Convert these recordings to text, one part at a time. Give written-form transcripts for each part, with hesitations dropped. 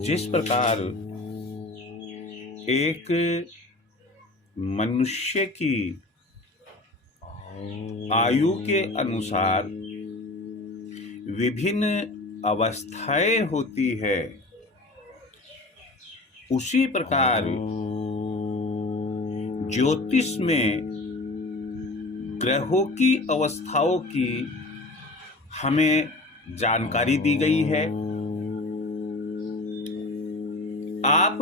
जिस प्रकार एक मनुष्य की आयु के अनुसार विभिन्न अवस्थाएं होती है, उसी प्रकार ज्योतिष में ग्रहों की अवस्थाओं की हमें जानकारी दी गई है। आप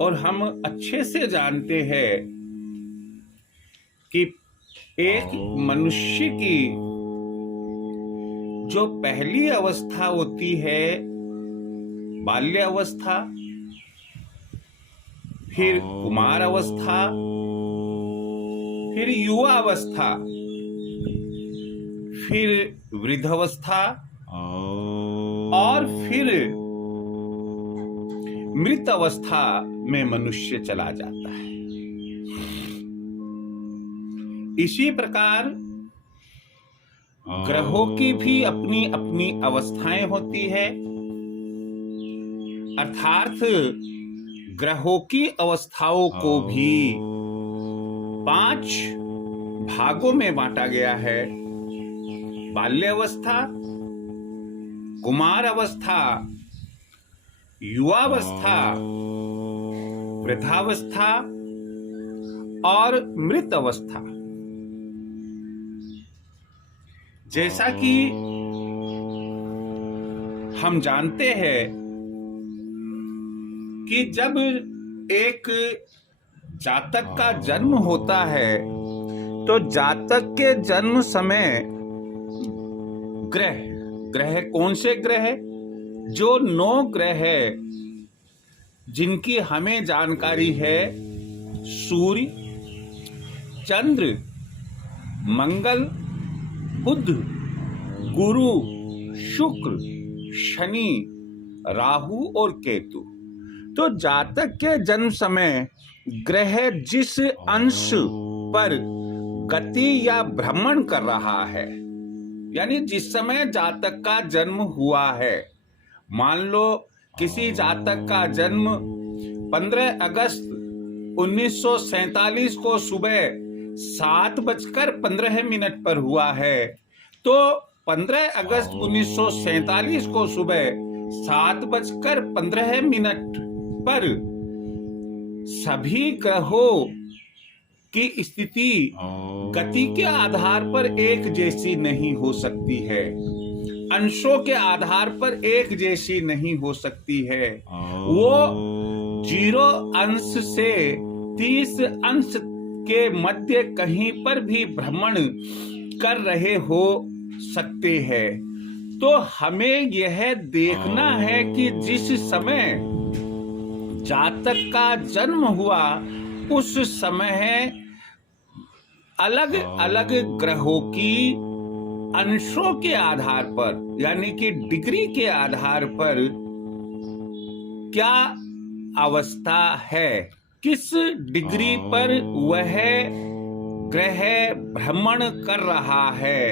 और हम अच्छे से जानते हैं कि एक मनुष्य की जो पहली अवस्था होती है बाल्य अवस्था, फिर कुमार अवस्था, फिर युवा अवस्था, फिर वृद्धावस्था और फिर मृत अवस्था में मनुष्य चला जाता है। इसी प्रकार ग्रहों की भी अपनी अपनी अवस्थाएं होती है, अर्थात ग्रहों की अवस्थाओं को भी 5 भागों में बांटा गया है। बाल्य अवस्था, कुमार अवस्था, युवावस्था, वृद्धावस्था और मृत अवस्था। जैसा कि हम जानते हैं कि जब एक जातक का जन्म होता है तो जातक के जन्म समय ग्रह कौन से ग्रह? जो 9 ग्रह है जिनकी हमें जानकारी है, सूर्य, चंद्र, मंगल, बुध, गुरु, शुक्र, शनि, राहु और केतु। तो जातक के जन्म समय ग्रह जिस अंश पर गति या भ्रमण कर रहा है, यानी जिस समय जातक का जन्म हुआ है, मान लो किसी जातक का जन्म 15 अगस्त 1947 को सुबह 7:15 पर हुआ है, तो 15 अगस्त 1947 को सुबह 7:15 पर सभी ग्रहों की स्थिति गति के आधार पर एक जैसी नहीं हो सकती है, अंशों के आधार पर एक जैसी नहीं हो सकती है। वो 0 अंश से 30 अंश के मध्य कहीं पर भी भ्रमण कर रहे हो सकते हैं। तो हमें यह देखना है कि जिस समय जातक का जन्म हुआ उस समय अलग अलग ग्रहों की अंशों के आधार पर, यानी कि डिग्री के आधार पर क्या अवस्था है, किस डिग्री पर वह ग्रह भ्रमण कर रहा है।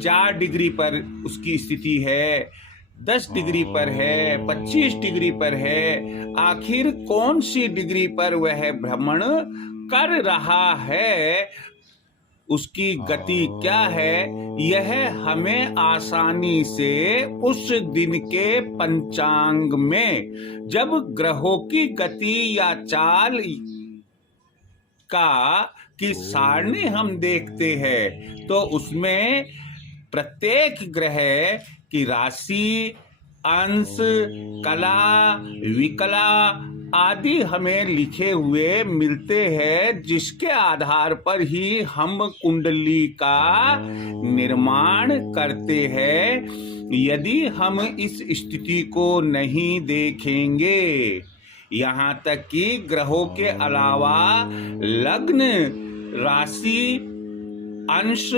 4 डिग्री पर उसकी स्थिति है, 10 डिग्री पर है, 25 डिग्री पर है, आखिर कौन सी डिग्री पर वह भ्रमण कर रहा है, उसकी गति क्या है, यह हमें आसानी से उस दिन के पंचांग में जब ग्रहों की गति या चाल की सारणी हम देखते हैं तो उसमें प्रत्येक ग्रह की राशि, अंश, कला, विकला आदि हमें लिखे हुए मिलते हैं, जिसके आधार पर ही हम कुंडली का निर्माण करते हैं। यदि हम इस स्थिति को नहीं देखेंगे, यहाँ तक कि ग्रहों के अलावा लग्न, राशि, अंश,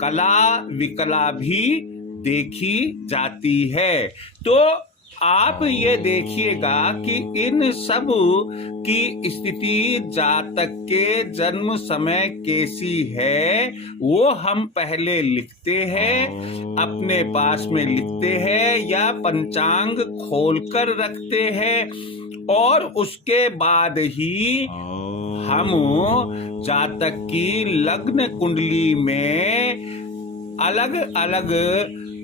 कला, विकला भी देखी जाती है। तो आप ये देखिएगा कि इन सब की स्थिति जातक के जन्म समय कैसी है वो हम पहले लिखते हैं, अपने पास में लिखते हैं या पंचांग खोलकर रखते हैं, और उसके बाद ही हम जातक की लग्न कुंडली में अलग अलग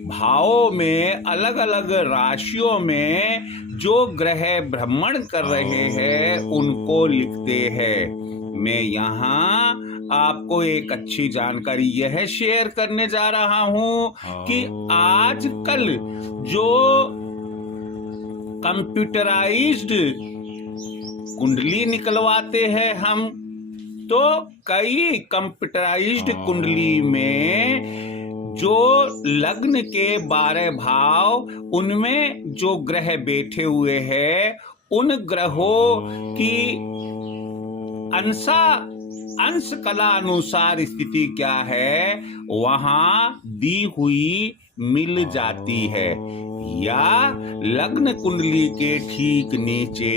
भावों में, अलग अलग राशियों में जो ग्रह भ्रमण कर रहे हैं उनको लिखते हैं। मैं यहाँ आपको एक अच्छी जानकारी यह शेयर करने जा रहा हूँ कि आजकल जो कंप्यूटराइज्ड कुंडली निकलवाते हैं हम, तो कई कंप्यूटराइज्ड कुंडली में जो लग्न के 12 भाव, उनमें जो ग्रह बैठे हुए हैं उन ग्रहों की अंश कला अनुसार स्थिति क्या है वहां दी हुई मिल जाती है, या लग्न कुंडली के ठीक नीचे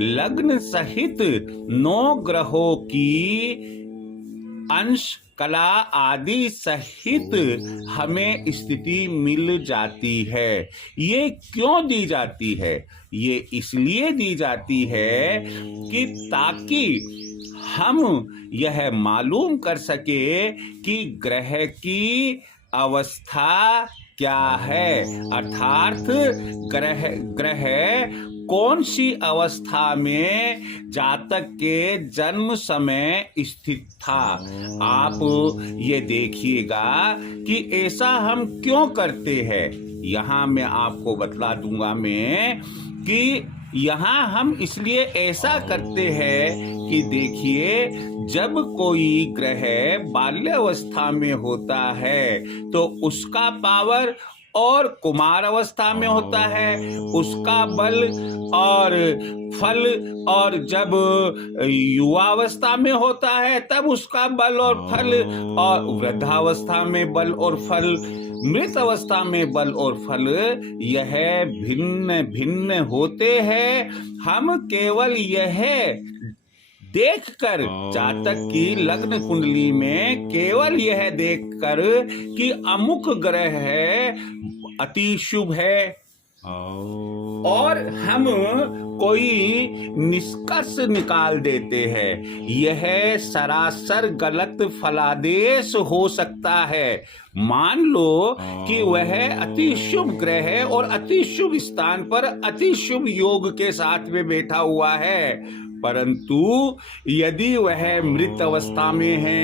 लग्न सहित 9 ग्रहों की अंश कला आदि सहित हमें स्थिति मिल जाती है। ये क्यों दी जाती है? ये इसलिए दी जाती है कि ताकि हम यह मालूम कर सके कि ग्रह की अवस्था क्या है, अर्थात ग्रह कौन सी अवस्था में जातक के जन्म समय स्थित था। आप ये देखिएगा कि ऐसा हम क्यों करते हैं। यहाँ मैं आपको बतला दूंगा मैं कि यहाँ हम इसलिए ऐसा करते हैं कि देखिए, जब कोई ग्रह बाल्यावस्था में होता है तो उसका पावर, और कुमार अवस्था में होता है उसका बल और फल, और जब युवावस्था में होता है तब उसका बल और फल, और वृद्धावस्था में बल और फल, मृत अवस्था में बल और फल, यह भिन्न भिन्न होते हैं। हम केवल यह देखकर, जातक की लग्न कुंडली में केवल यह देखकर कि अमुक ग्रह है अति शुभ है, और हम कोई निष्कर्ष निकाल देते हैं, यह सरासर गलत फलादेश हो सकता है। मान लो कि वह अति शुभ ग्रह है और अति शुभ स्थान पर अति शुभ योग के साथ में बैठा हुआ है, परंतु यदि वह मृत अवस्था में है,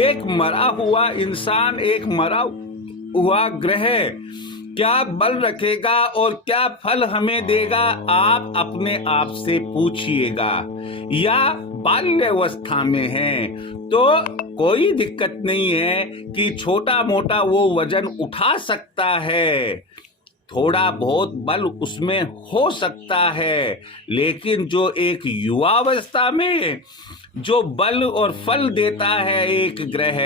एक मरा हुआ इंसान, एक मरा हुआ ग्रह क्या बल रखेगा और क्या फल हमें देगा, आप अपने आप से पूछिएगा। या बाल्यावस्था में है तो कोई दिक्कत नहीं है कि छोटा मोटा वो वजन उठा सकता है, थोड़ा बहुत बल उसमें हो सकता है, लेकिन जो एक युवावस्था में जो बल और फल देता है एक ग्रह,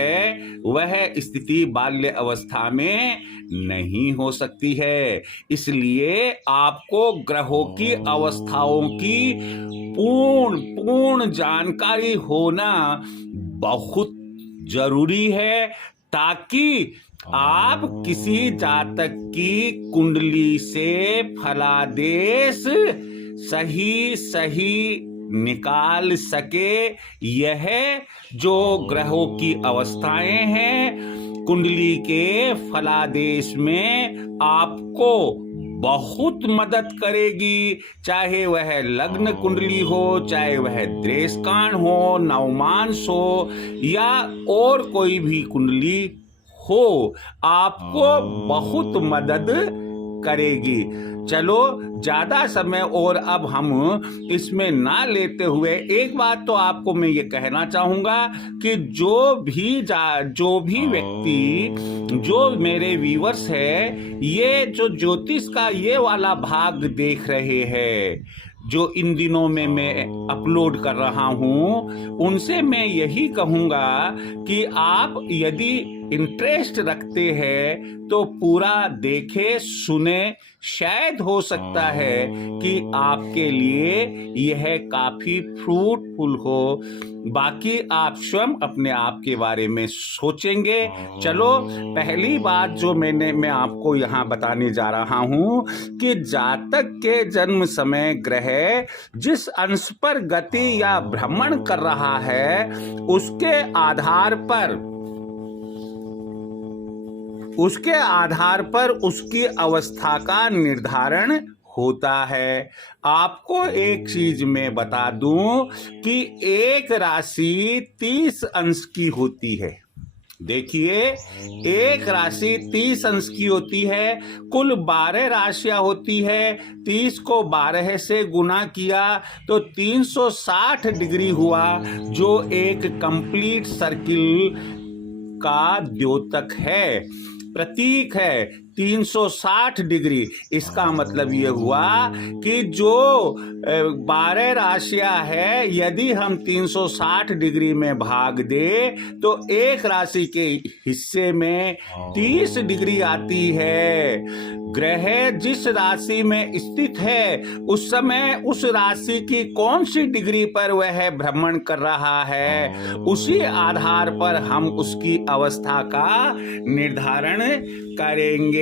वह स्थिति बाल्य अवस्था में नहीं हो सकती है। इसलिए आपको ग्रहों की अवस्थाओं की पूर्ण जानकारी होना बहुत जरूरी है, ताकि आप किसी जातक की कुंडली से फलादेश सही निकाल सके। यह जो ग्रहों की अवस्थाएं हैं कुंडली के फलादेश में आपको बहुत मदद करेगी, चाहे वह लग्न कुंडली हो, चाहे वह द्रेषकांड हो, नवमांस हो, या और कोई भी कुंडली हो, आपको बहुत मदद करेगी। चलो, ज्यादा समय और अब हम इसमें ना लेते हुए एक बात तो आपको मैं ये कहना चाहूंगा कि जो भी व्यक्ति, जो मेरे व्यूअर्स है, ये जो ज्योतिष का ये वाला भाग देख रहे हैं, जो इन दिनों में मैं अपलोड कर रहा हूं, उनसे मैं यही कहूंगा कि आप यदि इंटरेस्ट रखते हैं तो पूरा देखे सुने, शायद हो सकता है कि आपके लिए यह काफी फ्रूटफुल हो। बाकी आप स्वयं अपने आप के बारे में सोचेंगे। चलो, पहली बात जो मैं आपको यहाँ बताने जा रहा हूँ कि जातक के जन्म समय ग्रह जिस अंश पर गति या भ्रमण कर रहा है उसके आधार पर उसकी अवस्था का निर्धारण होता है। आपको एक चीज मैं बता दूं कि एक राशि 30 अंश की होती है। देखिए, एक राशि 30 अंश की होती है। कुल 12 राशियां होती है। 30 को 12 से गुना किया तो 360 डिग्री हुआ, जो एक कंप्लीट सर्किल का द्योतक है, प्रतीक है। 360 डिग्री, इसका मतलब ये हुआ कि जो 12 राशियां है, यदि हम 360 डिग्री में भाग दे तो एक राशि के हिस्से में 30 डिग्री आती है। ग्रह जिस राशि में स्थित है उस समय उस राशि की कौन सी डिग्री पर वह भ्रमण कर रहा है, उसी आधार पर हम उसकी अवस्था का निर्धारण करेंगे।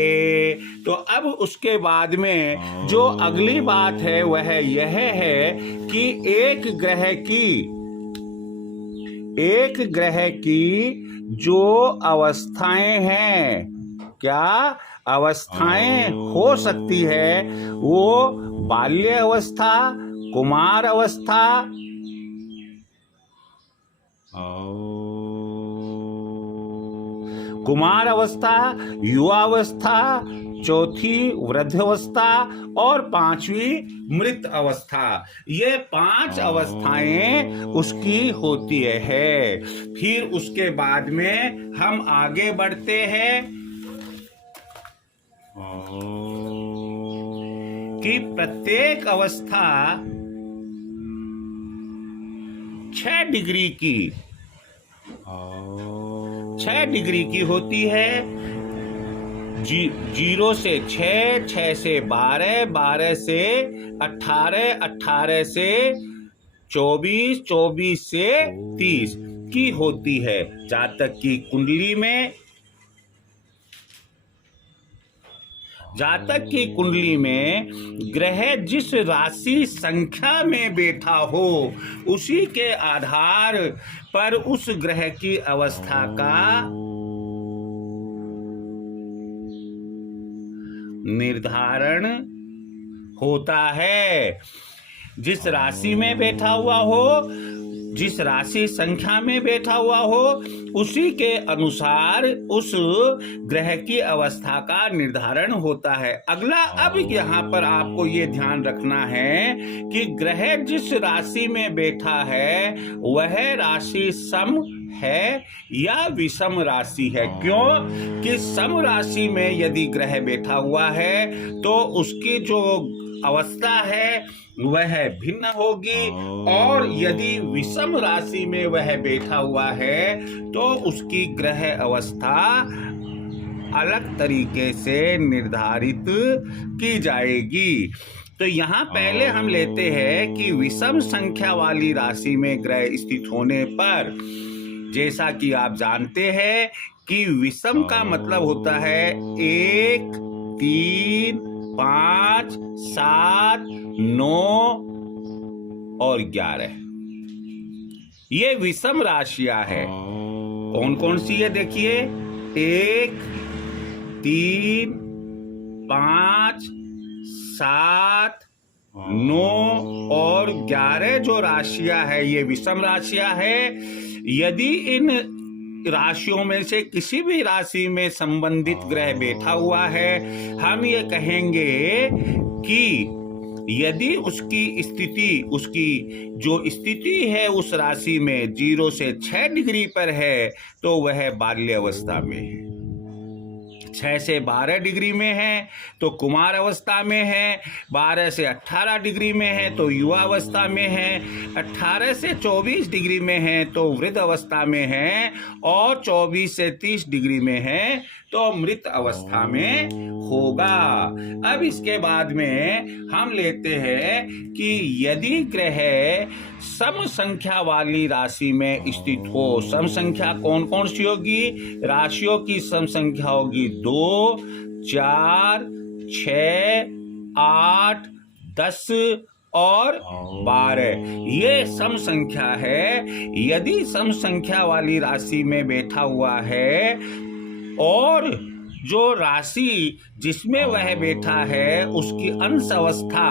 तो अब उसके बाद में जो अगली बात है वह यह है कि एक ग्रह की जो अवस्थाएं हैं, क्या अवस्थाएं हो सकती है, वो बाल्य अवस्था, कुमार अवस्था, युवावस्था, चौथी वृद्धावस्था और 5वीं मृत अवस्था। ये 5 अवस्थाएं उसकी होती है। फिर उसके बाद में हम आगे बढ़ते हैं कि प्रत्येक अवस्था 6 डिग्री की होती है। 0 से 6, 6 से 12, 12 से 18, 18 से 24, 24 से 30 की होती है। जातक की कुंडली में ग्रह जिस राशि संख्या में बैठा हो उसी के आधार पर उस ग्रह की अवस्था का निर्धारण होता है। जिस राशि में बैठा हुआ हो, जिस राशि संख्या में बैठा हुआ हो, उसी के अनुसार उस ग्रह की अवस्था का निर्धारण होता है। अगला, अब यहाँ पर आपको ये ध्यान रखना है कि ग्रह जिस राशि में बैठा है वह राशि सम है या विषम राशि है। क्यों कि सम राशि में यदि ग्रह बैठा हुआ है तो उसकी जो अवस्था है वह भिन्न होगी, और यदि विषम राशि में वह बैठा हुआ है तो उसकी ग्रह अवस्था अलग तरीके से निर्धारित की जाएगी। तो यहाँ पहले हम लेते हैं कि विषम संख्या वाली राशि में ग्रह स्थित होने पर, जैसा कि आप जानते हैं कि विषम का मतलब होता है 1, 3, 5, 7, 9 और 11। ये विषम राशियां है। कौन कौन सी है देखिए, 1, 3, 5, 7, 9 और 11 जो राशियां है ये विषम राशियां है। यदि इन राशियों में से किसी भी राशि में संबंधित ग्रह बैठा हुआ है, हम ये कहेंगे कि यदि उसकी जो स्थिति है उस राशि में 0 से 6 डिग्री पर है तो वह बाल्य अवस्था में है। 6 से 12 डिग्री में है तो कुमार अवस्था में है, 12 से 18 डिग्री में है तो युवा अवस्था में है, 18 से 24 डिग्री में है तो वृद्ध अवस्था में है, और 24 से 30 डिग्री में है तो मृत अवस्था में होगा। अब इसके बाद में हम लेते हैं कि यदि ग्रह सम संख्या वाली राशि में स्थित हो, सम संख्या कौन कौन सी होगी? राशियों की सम संख्या होगी 2, 4, 6, 8, 10 और 12। ये सम संख्या है। यदि सम संख्या वाली राशि में बैठा हुआ है और जो राशि जिसमें वह बैठा है उसकी अंश अवस्था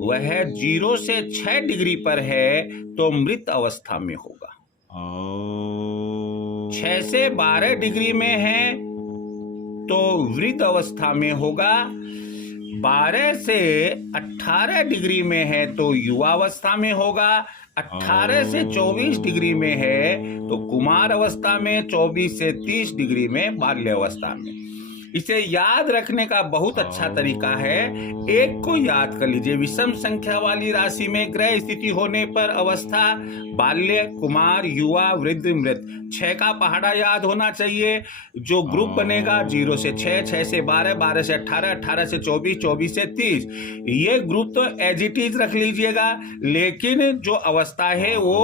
वह 0 से 6 डिग्री पर है तो मृत अवस्था में होगा। 6 से 12 डिग्री में है तो वृद्ध अवस्था में होगा, 12 से 18 डिग्री में है तो युवा अवस्था में होगा, 18 से 24 डिग्री में है तो कुमार अवस्था में, 24 से 30 डिग्री में बाल्य अवस्था में। इसे याद रखने का बहुत अच्छा तरीका है। एक को याद कर लीजिए, विषम संख्या वाली राशि में ग्रह स्थिति होने पर अवस्था बाल्य, कुमार, युवा, वृद्ध, मृत। 6 का पहाड़ा याद होना चाहिए। जो ग्रुप बनेगा 0 से 6, 6 से 12, 12 से 18, 18 से 24, 24 से 30, ये ग्रुप तो एज इट इज रख लीजिएगा, लेकिन जो अवस्था है वो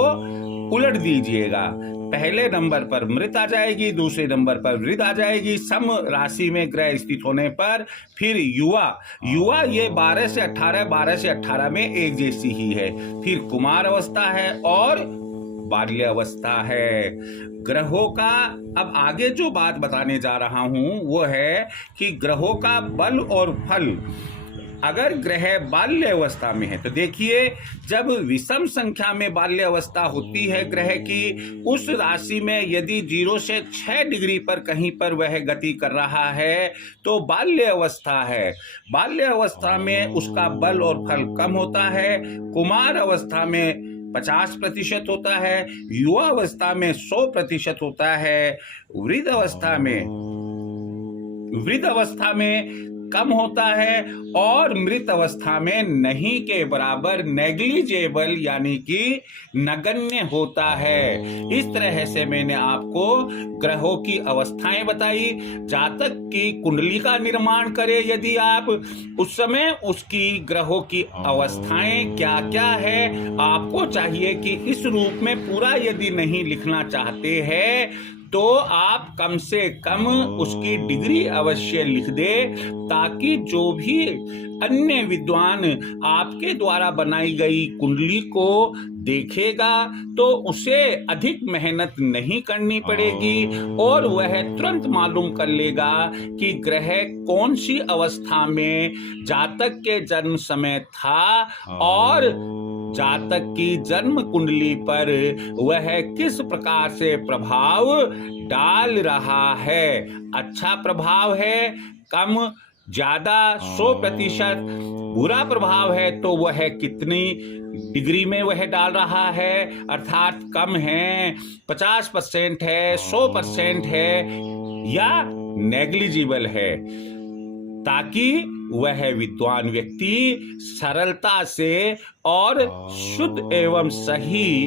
उलट दीजिएगा। पहले नंबर पर मृत आ जाएगी, दूसरे नंबर पर वृद्ध आ जाएगी सम राशि में ग्रह स्थित होने पर। फिर युवा, युवा ये 12 से 18, 12 से 18 में एक जैसी ही है। फिर कुमार अवस्था है और बाल्य अवस्था है। ग्रहों का अब आगे जो बात बताने जा रहा हूं वो है कि ग्रहों का बल और फल। अगर ग्रह बाल्य अवस्था में है तो देखिए, जब विषम संख्या में बाल्य अवस्था होती है ग्रह की, उस राशि में यदि 0 से 6 डिग्री पर कहीं पर वह गति कर रहा है तो बाल्य अवस्था है। बाल्य अवस्था में उसका बल और फल कम होता है। कुमार अवस्था में 50% होता है, युवा अवस्था में 100% होता है, वृद्ध अवस्था में कम होता है, और मृत अवस्था में नहीं के बराबर, नेग्लिजेबल यानी कि नगण्य होता है। इस तरह से मैंने आपको ग्रहों की अवस्थाएं बताई। जातक की कुंडली का निर्माण करें यदि आप, उस समय उसकी ग्रहों की अवस्थाएं क्या क्या है, आपको चाहिए कि इस रूप में पूरा यदि नहीं लिखना चाहते हैं तो आप कम से कम उसकी डिग्री अवश्य लिख दे, ताकि जो भी अन्य विद्वान आपके द्वारा बनाई गई कुंडली को देखेगा तो उसे अधिक मेहनत नहीं करनी पड़ेगी और वह तुरंत मालूम कर लेगा कि ग्रह कौन सी अवस्था में जातक के जन्म समय था और जातक की जन्म कुंडली पर वह किस प्रकार से प्रभाव डाल रहा है। अच्छा प्रभाव है, कम, ज्यादा, 100%, बुरा प्रभाव है तो वह कितनी डिग्री में वह डाल रहा है, अर्थात कम है, 50% है, 100% है या नेग्लिजिबल है, ताकि वह विद्वान व्यक्ति सरलता से और शुद्ध एवं सही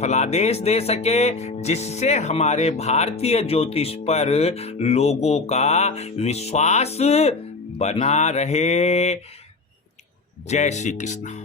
फलादेश दे सके, जिससे हमारे भारतीय ज्योतिष पर लोगों का विश्वास बना रहे। जय श्री कृष्ण।